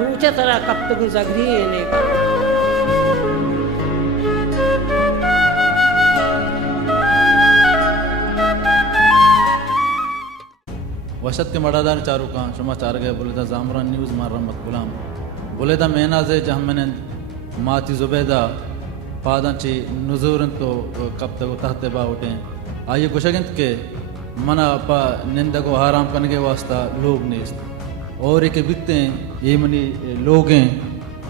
روچه ترا کپتگو زگریه کا وشت کے مڑادار چارو کان شما چار گئے بولے دا زامران نیوز مار رحمت غلام بولے دا مینازے جہمنن ماتی زبیدہ پادان چی نزورن تو کب تک تحت با اٹھیں آئیے گوشگنت کے منا پا نندگو حرام کنگے واسطہ لوگ نیست اور ایک بیتے ہیں یہ منی لوگ ہیں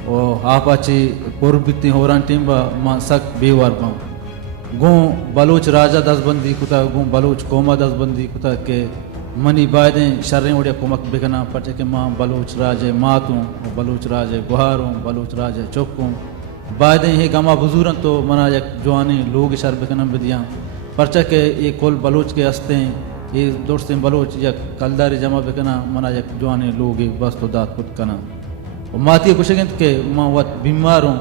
اور آپا چی پور بیتے ہوران ٹیم با ماں سک بیوار باں گون بلوچ راجہ دست بندی کتا گون بلوچ قومہ دست بندی کتا کہ منی بائدیں شریں اڑیا کمک بکنا پچے کہ ماں بلوچ راجے ماتوں بلوچ راجے گوہاروں بلوچ راجے چوکوں بائدیں ہی گما بزورن تو منا یک جوانی لوگ شر بکنم بدیاں پرچہ کہ یہ کل بلوچ کے ہستیں یہ دوستیں بلوچ یک کلداری جمع بکنا منا یک جوانی لوگ بس تو دات کت کنا اور ماتی کشگند کہ ماں وقت بیماروں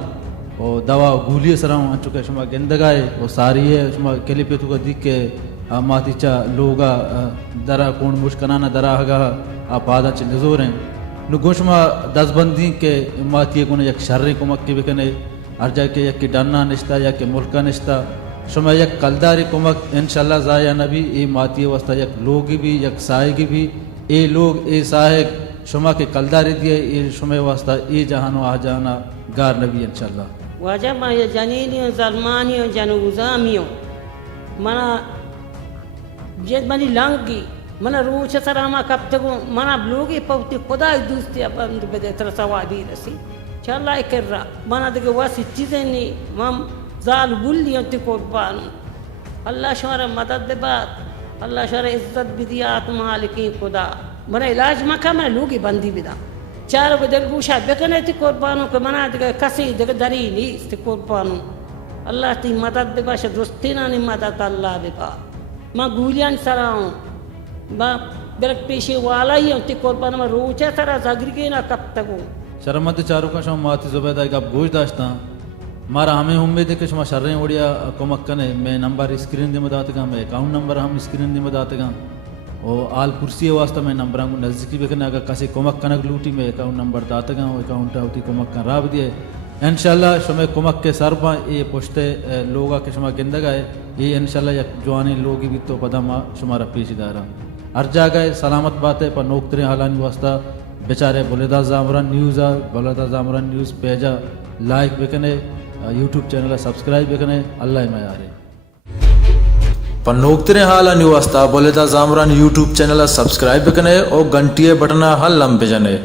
اور دوا گولی سراؤں چکے شما گندگائے اور ساری ہے شما کلی پہ تو کا دیکھ کے ماتی چا لوگا درا کون مشکنانا درا ہگا آپ آدھا چھ نزور ہیں نو گوشما دست بندی کے ماتی کو یک شرری کو مکی بکنے ہر جا کے یک ڈانا نشتا یا کہ ملکہ نشتا شما یک کلداری کو مک انشاءاللہ زایا نبی ای ماتی واسطہ یک لوگی بھی یک سائگی بھی اے لوگ اے سائگ شما کے کلداری دیئے اے شما واسطہ اے جہانو آ جانا گار نبی انشاءاللہ وجمع جنینی و ظلمانی و جنوزامی منا جد منی لنگی منا روچ سراما کبتگو منا بلوگی پوتی خدا دوستی بند بده تر ثوابی رسی چاللہ اکر را منا دیگه واسی چیزیں نی مم زال بلی انتی قربان اللہ شوار مدد بباد اللہ شوار عزت بدیات مالکی خدا منا علاج مکا منا لوگی بندی بدا چارو کو دل گوشا بکنے تی قربانوں کہ منا دیگه کسی دیگه دری نیست قربانوں اللہ تی مدد ببا شدرستینانی مدد اللہ ببا ما گولیان سراؤں ما برک پیشی والائی انتی قربان ما روچے سرا زگرگینا کب تکو شرمت چارو کا شما ماتی زبیدہ ایک آپ گوش داشتا مارا ہمیں امید ہے کہ شما شرریں اڑیا کمک کنے میں نمبر اسکرین دی مدات گا میں اکاؤنٹ نمبر ہم اسکرین دی مدات گا اور آل پرسی واسطہ میں نمبر ہم نزدیکی بکنے اگر کسی کمک کنک لوٹی میں اکاؤنٹ نمبر داتا گا اکاؤنٹ ہوتی کمک کن راب دیئے انشاءاللہ شما کمک کے سرباں یہ پوچھتے لوگا کہ شما گندگا ہے یہ انشاءاللہ یک جوانی لوگی بھی تو پدا ما شمارا پیشی دارا ہر جاگہ سلامت باتیں پر نوکترین حالانی واسطہ بیچارے بولیدہ زامران نیوز بولیدہ زامران نیوز پیجا لائک بکنے یوٹیوب چینل سبسکرائب بکنے اللہ میں آرے پر نوکترین حالانی واسطہ بولیدہ زامران یوٹیوب چینل سبسکرائب بکنے اور گھنٹیے بٹنا حل لم بجنے